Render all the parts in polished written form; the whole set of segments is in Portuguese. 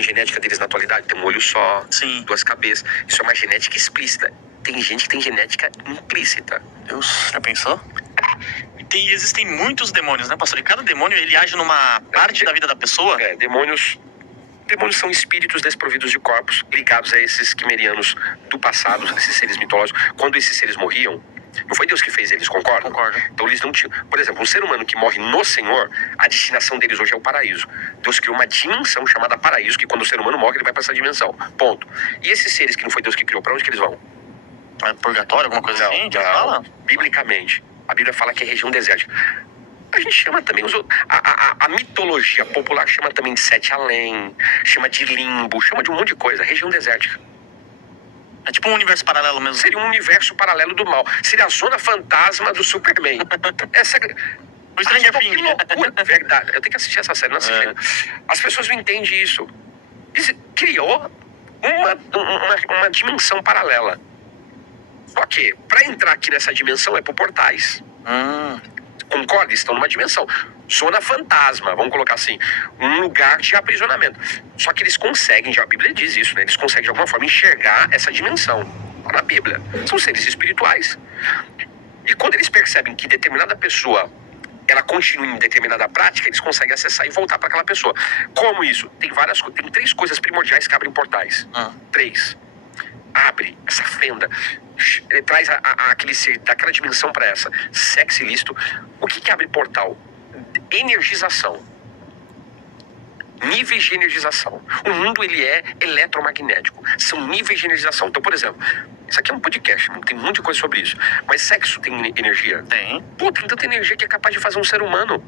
tem genética deles na atualidade? Tem um olho só, Sim. 2 cabeças. Isso é uma genética explícita. Tem gente que tem genética implícita. Deus, já pensou? E existem muitos demônios, né, pastor? E cada demônio, ele age numa parte da vida da pessoa? Demônios são espíritos desprovidos de corpos, ligados a esses quimerianos do passado, esses seres mitológicos. Quando esses seres morriam, não foi Deus que fez eles, concorda? Concordo. Então eles não tinham... Por exemplo, um ser humano que morre no Senhor, a destinação deles hoje é o paraíso. Deus criou uma dimensão chamada paraíso, que quando o ser humano morre, ele vai para essa dimensão. Ponto. E esses seres que não foi Deus que criou, para onde que eles vão? É purgatório, alguma coisa assim? Que fala? Biblicamente. A Bíblia fala que é região desértica. A gente chama também a mitologia popular chama também de Sete Além, chama de limbo, chama de um monte de coisa. Região desértica. É tipo um universo paralelo mesmo. Seria um universo paralelo do mal. Seria a zona fantasma do Superman. Essa... O Stranger Que Things. loucura. Verdade. Eu tenho que assistir essa série, não assisti. As pessoas não entendem isso. Criou uma dimensão paralela. Só que, para entrar aqui nessa dimensão, é por portais. Concorda? Estão numa dimensão. Zona fantasma, vamos colocar assim. Um lugar de aprisionamento. Só que eles conseguem, já a Bíblia diz isso, né? Eles conseguem, de alguma forma, enxergar essa dimensão. Tá na Bíblia. São seres espirituais. E quando eles percebem que determinada pessoa, ela continua em determinada prática, eles conseguem acessar e voltar para aquela pessoa. Como isso? Tem 3 coisas primordiais que abrem portais. 3. Abre essa fenda, traz aquele ser daquela dimensão para essa. Sexo ilícito. O que abre portal? Energização. Níveis de energização. O mundo, ele é eletromagnético. São níveis de energização. Então, por exemplo, isso aqui é um podcast, tem um monte de coisa sobre isso. Mas sexo tem energia? Tem. Pô, tem tanta energia que é capaz de fazer um ser humano.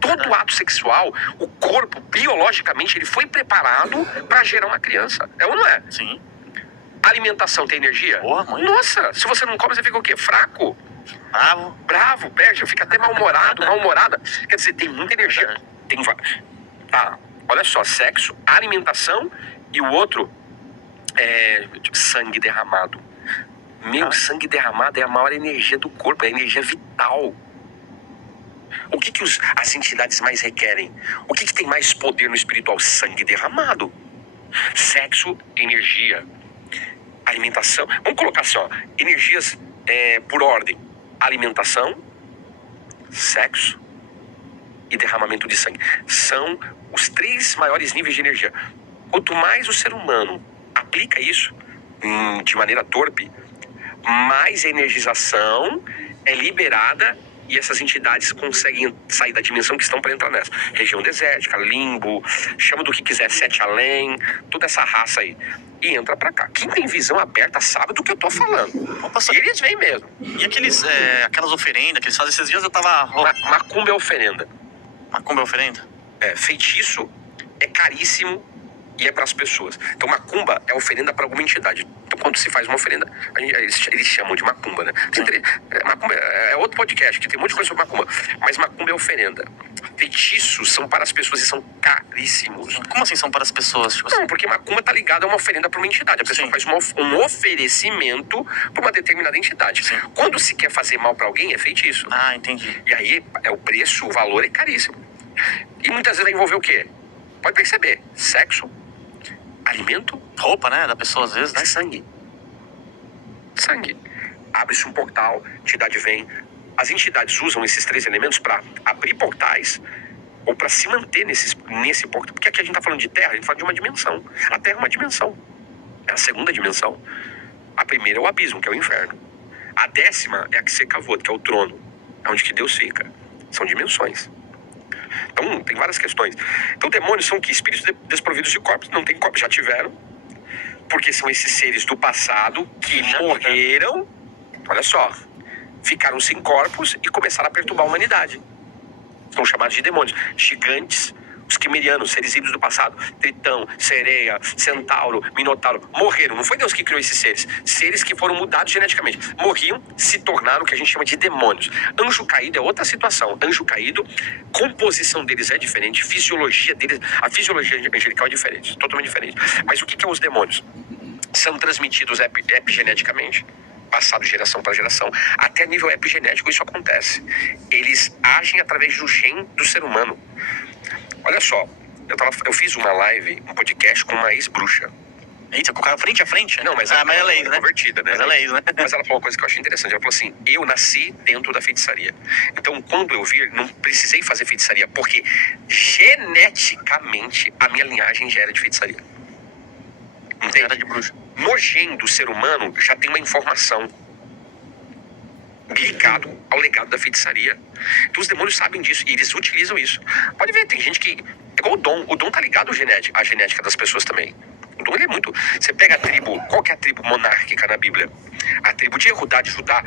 Todo ato sexual, o corpo, biologicamente, ele foi preparado para gerar uma criança. É ou não é? Sim. Alimentação tem energia? Boa, mãe. Nossa, se você não come, você fica o quê? Fraco? Bravo, perde, fica até mal-humorado, mal-humorada. Quer dizer, tem muita energia. Olha só, sexo, alimentação e o outro é sangue derramado. Sangue derramado é a maior energia do corpo, é a energia vital. O que as entidades mais requerem? O que tem mais poder no espiritual? Sangue derramado. Sexo, energia. Alimentação. Vamos colocar assim, ó. Energias por ordem. Alimentação, sexo e derramamento de sangue. São os 3 maiores níveis de energia. Quanto mais o ser humano aplica isso de maneira torpe, mais energização é liberada e essas entidades conseguem sair da dimensão que estão para entrar nessa. Região desértica, limbo, chama do que quiser, Sete Além, toda essa raça aí. E entra pra cá. Quem tem visão aberta sabe do que eu tô falando. E eles vêm mesmo. E aquelas oferendas que eles fazem? Esses dias eu tava... Macumba é oferenda. Macumba é oferenda? Feitiço é caríssimo e é pras pessoas. Então macumba é oferenda para alguma entidade. Então quando se faz uma oferenda, eles chamam de macumba, né? Macumba é outro podcast, que tem um monte de coisa sobre macumba. Mas macumba é oferenda. Feitiços são para as pessoas e são caríssimos. Como assim são para as pessoas? Tipo assim? Não, porque macumba tá ligada a uma oferenda para uma entidade. A pessoa faz um oferecimento para uma determinada entidade. Sim. Quando se quer fazer mal para alguém, é feitiço. Entendi. E aí, o preço, o valor é caríssimo. E muitas vezes vai envolver o quê? Pode perceber. Sexo, alimento, roupa, né? Da pessoa às vezes, né? Sangue. Abre-se um portal, a entidade vem. As entidades usam esses 3 elementos para abrir portais ou para se manter nesse portal. Porque aqui a gente tá falando de terra, a gente fala de uma dimensão. A terra é uma dimensão. É a segunda dimensão. A primeira é o abismo, que é o inferno. A 10ª é a que você cavou, que é o trono. É onde que Deus fica. São dimensões. Então, tem várias questões. Então, demônios são que espíritos desprovidos de corpos, não tem corpos, já tiveram. Porque são esses seres do passado que morreram, olha só, ficaram sem corpos e começaram a perturbar a humanidade. São chamados de demônios. Gigantes, os quimerianos, seres híbridos do passado, Tritão, Sereia, Centauro, Minotauro, morreram. Não foi Deus que criou esses seres. Seres que foram mudados geneticamente. Morriam, se tornaram o que a gente chama de demônios. Anjo caído é outra situação. Anjo caído, composição deles é diferente, fisiologia deles, a fisiologia angelical é diferente, totalmente diferente. Mas o que é os demônios? São transmitidos epigeneticamente, passado de geração para geração. Até nível epigenético isso acontece. Eles agem através do gene do ser humano. Olha só, Eu fiz uma live, um podcast com uma ex-bruxa. Eita, com o cara frente a frente? Não, mas mas ela é ex, é né? convertida, né? Mas ela é ex, né? Mas ela falou uma coisa que eu achei interessante. Ela falou assim: eu nasci dentro da feitiçaria. Então, quando eu vir, não precisei fazer feitiçaria, porque geneticamente a minha linhagem já era de feitiçaria. Entende? Era de bruxa. No gene do ser humano já tem uma informação ligado ao legado da feitiçaria. Então os demônios sabem disso e eles utilizam isso. Pode ver, tem gente que... É igual o Dom. O Dom tá ligado à genética das pessoas também. O Dom, ele é muito... Você pega a tribo... Qual que é a tribo monárquica na Bíblia? A tribo de Erudá, de Judá.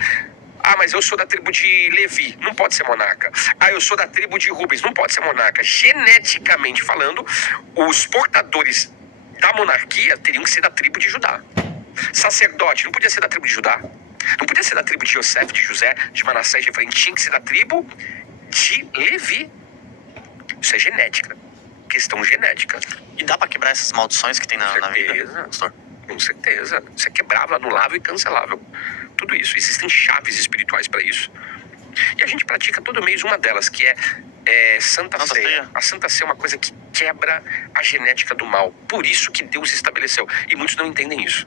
Ah, mas eu sou da tribo de Levi. Não pode ser monarca. Ah, eu sou da tribo de Rubens. Não pode ser monarca. Geneticamente falando, os portadores da monarquia teriam que ser da tribo de Judá. Sacerdote não podia ser da tribo de Judá. Não podia ser da tribo de Yosef, de José, de Manassés, de Efraim. Tinha que ser da tribo de Levi. Isso é genética. Questão genética. E dá pra quebrar essas maldições que tem na vida, pastor? Com certeza. Isso é quebrável, anulável e cancelável. Tudo isso. Existem chaves espirituais para isso. E a gente pratica todo mês uma delas, que é Santa Ceia. A Santa Ceia é uma coisa que quebra a genética do mal. Por isso que Deus estabeleceu. E muitos não entendem isso.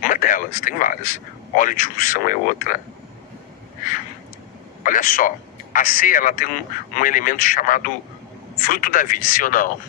Uma delas, tem várias. Óleo de unção é outra. Olha só, a ceia ela tem um elemento chamado fruto da vide, sim ou não?